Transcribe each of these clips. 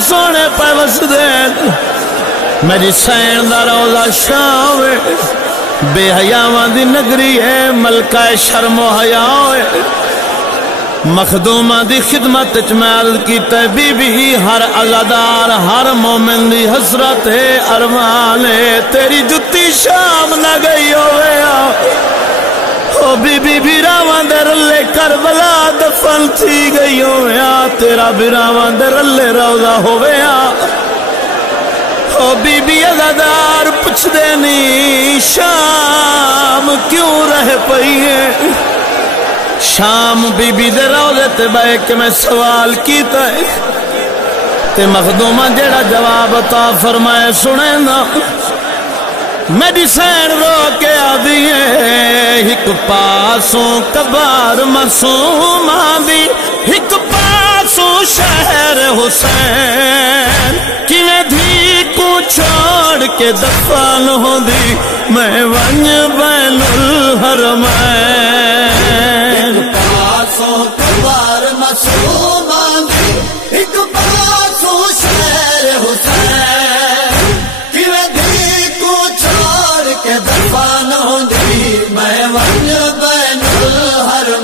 سونے پہ وسدے میری سین دا روضہ شام بے حیاواں دی نگری ہے ملکہ شرم و حیا ہے مخدومہ دی خدمت چمال کی بی بی ہر عزادار ہر مومن دی حسرت ہے ارمان ہے تیری جتی شام نہ گئی ہوئے او بی بی بیراواں دے رلے کربلا دفن تھی گئی ہوئے تیرا بیراواں دے رلے روضہ ہوئے او بی بی عزادار پچھ دینی شام کیوں رہ پئی ہے شام بی بی دے روضے تے بے کہ میں سوال کیتا ہے تے مخدومہ جڑا جواب عطا فرمائے سنے نا میری سین رو کے آدھی ہے ایک پاسوں کبار معصوم آدھی ایک پاسوں شہر حسین کیویں دھی کو چھوڑ کے دفن ہو دی میں ونج بین الحرمین ایک پاسوں کبار معصوم آدھی ایک پاسوں شہر حسین کیویں دھی کو چھوڑ کے دفن ہو دی میں ونج بین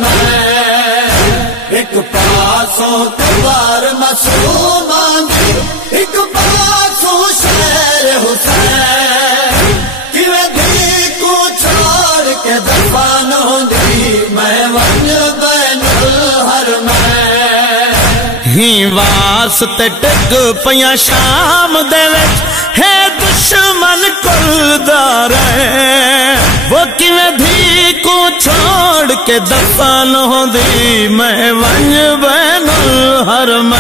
الحرمین ایک پاسوں کبار معصوم آدھی ایک پاسوں شہر حسین کیویں دھی کو چھوڑ کے دفن ہو دی میں ونج بین الحرمین ہی واسطے ٹک پیاں شام دے وچ ہے دشمن کلدار وہ کیویں دھی کو چھوڑ کے دفن ہو دی میں ونج بین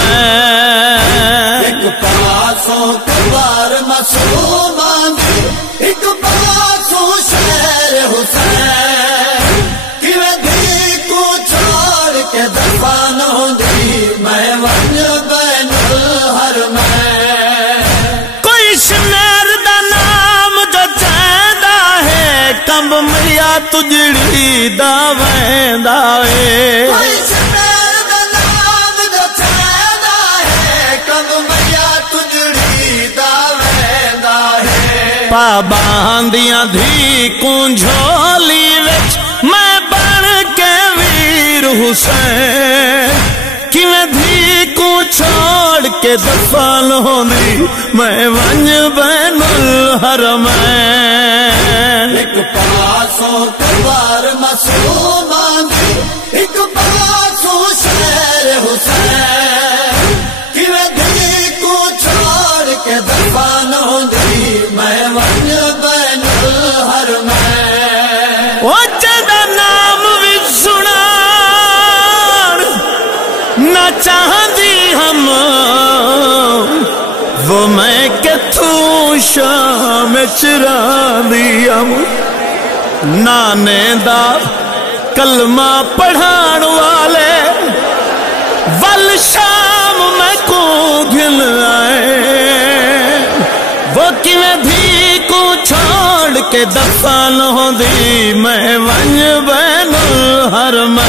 الحرمین ایک پاسوں کبار معصوم آدھی ایک پاسوں شہر حسین کیویں دھی کو چھوڑ کے دفن ہو دی میں ونج بین الحرمین کوئی شنیر دا نام جو چیندا ہے کمب میا تجڑی دا ویندا ہے کوئی شہر دا نام جو چیندا ہے کب میا تجڑی دا ویندا ہے پابندیاں دھی کوں جھولی وچ میں بن کے ویر حسین کیویں دھی کو چھوڑ کے دفن ہوندی میں ونج بین الحرمین ایک پاسوں کبار معصوم آدھی ایک پاسوں شہر حسین کیویں دھی کو چھوڑ کے دفن ہو دی میں ونج بین الحرمین او جدا نام بھی سنا نہ چاہندی ہم وہ میں کتھوں شام چراندی ہم نانے دا کلمہ پڑھان والے ول شام میں کو گھن آئے وہ کیویں دھی کو چھوڑ کے دفن ہو دی میں ونج بین الحرمین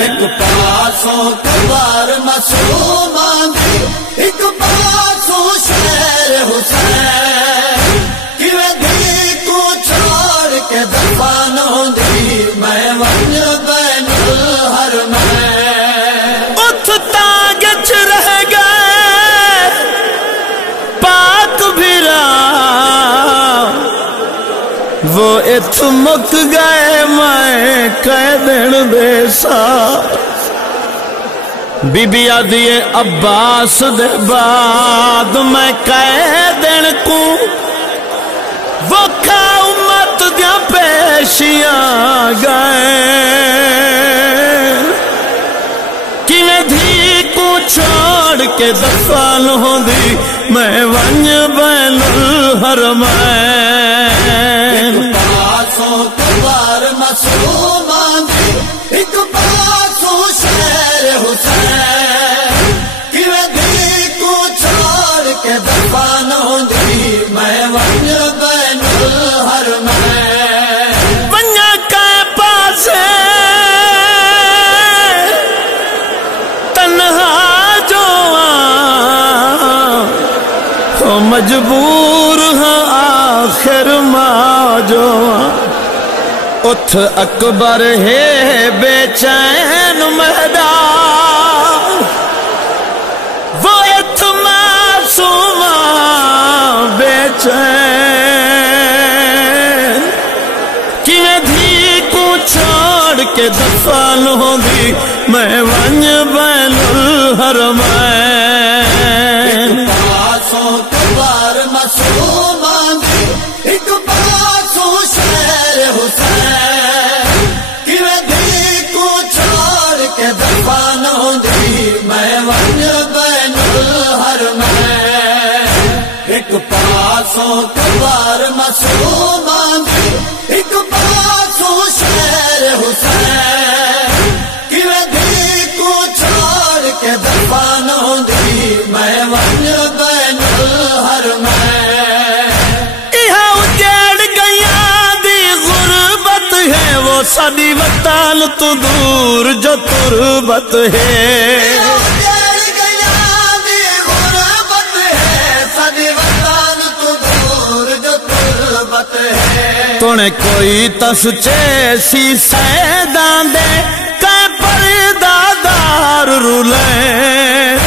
ایک پاسوں کبار معصوم آدھی ایک پاسوں شہر حسین کیویں دھی کو چھوڑ کے دفن ہو دی میں ونج بین الحرمین اتھ تاگچ رہ گئے پاک بھرا وہ اتھ مک گئے میں قیدن دے سا بی بی آدھی عباس دے بعد میں قیدن کو وہ کھا امت دیا پیشیاں گئے کیویں دھی کو چھوڑ کے دفن ہو دی میں ونج بین الحرمین ایک پاسوں کبار معصوم آدھی ایک پاسوں شہر حسین کیویں دھی کو چھوڑ کے دفن ہو دی میں ونج بین الحرمین ونجا کے پاس تنہا جو ہتھ اکبر ہے بے چین مہدا وہ اتھ معصوم بے چین کیویں دھی کو چھوڑ کے دفن ہوندی میں ونج بین الحرمین پاسوں کبار معصوم ایک پاسوں شہر حسین کیویں دھی کو چھوڑ کے دفن ہوندی میں ونج بین الحرمین ایک پاسوں کبار معصوم ایک پاسوں شہر حسین کیویں دھی کو چھوڑ کے دفن ہوندی میں ونج بین الحرمین یہاں اجڑ گیا دی غربت ہے وہ ساری وطن تو دور جو تربت ہے تونے کوئی تس چیسی سیدان دے کائیں پردادار رولیں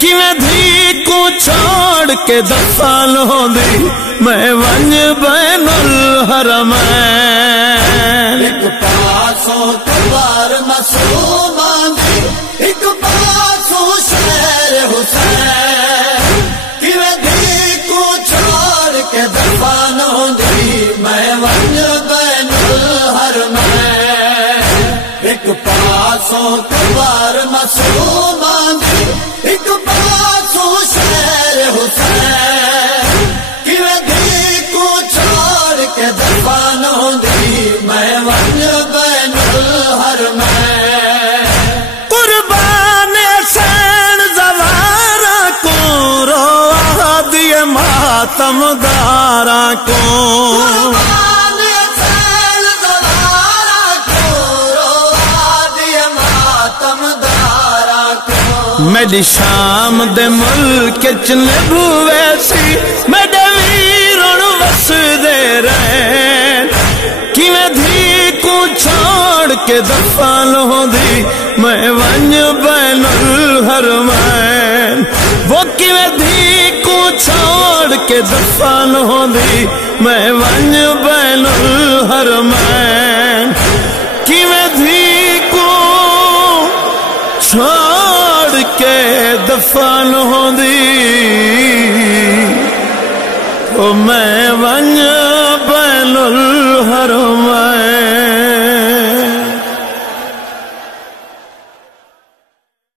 کیویں دھی کو چھوڑ کے دفن ہوندی میں ونج بین الحرمین ایک پاسوں کبار معصوم ایک پاسوں شہر حسین کیویں دھی کو چھوڑ کے دفن ہوندی میں ونج بین الحرمین ایک پاسوں کبار معصوم ایک پاسوں شہر حسین کیویں دھی کو چھوڑ کے دفن ہوندی میں ونج بین الحرمین قربان حسین زوارا کو روا دیے ماتم دارا کو قربان حسین زوارا کو روا دیے ماتم دارا کو میری شام دے ملک چنبو ویسی میرے ویرن وس دے رہن کیویں دھی کو چھوڑ کے دفن ہوندی میں ونج بین الحرمین وہ کیویں دھی کو چھوڑ کے دفن ہوندی میں ونج بین الحرمین کیویں دھی کو چھوڑ کے دفن ہوندی او میں ونج